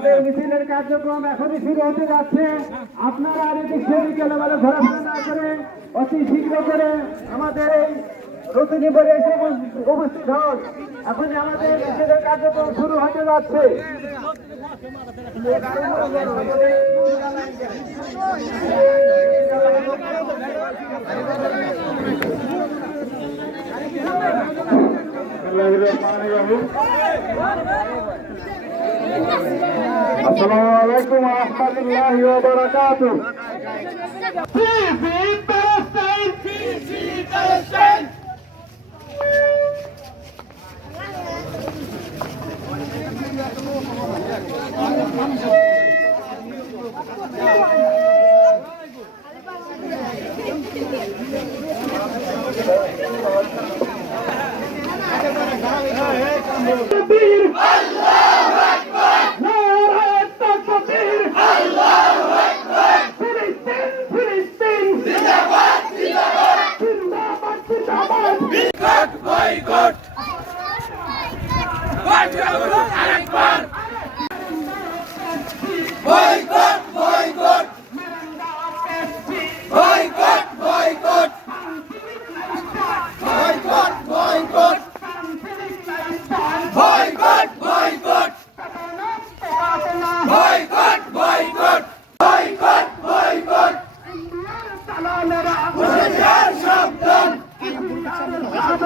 আমাদের মিছিলের কার্যক্রম এখনই শুরু হতে যাচ্ছে। আপনারা আর এদিক সেদিক এলোমেলো ঘোরাফেরা না করে অতি শীঘ্র করে আমাদের এই উপস্থিত- হন। এখনই আমাদের কার্যক্রম শুরু হতে যাচ্ছে। আসসালামু আলাইকুম ওয়া রাহমাতুল্লাহি ওয়া বারাকাতুহু তকবীর আল্লাহু বয়কট বয়কট আরেকবার বয়কট বয়কট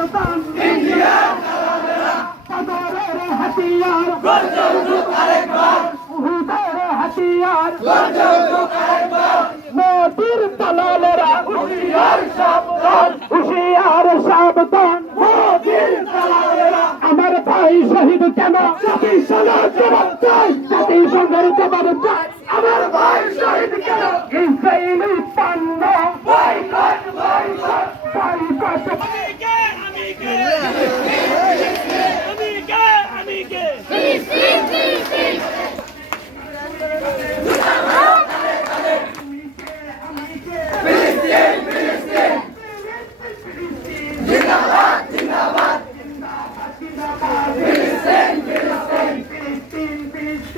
সাবধান ইন্ডিয়ার সাদরের হাতিয়ার। গর্জে উঠুক আরেকবার উহুদের হাতিয়ার। গর্জে উঠুক আরেকবার মোদির দালালেরা হুশিয়ার সাবধান হুশিয়ার সাবধান। মোদির দালালেরা আমার ভাই শহীদ কেন? জাতিসংঘের জবাব চাই। জাতিসংঘের জবাব চাই। আমার ভাই শহীদ কেন?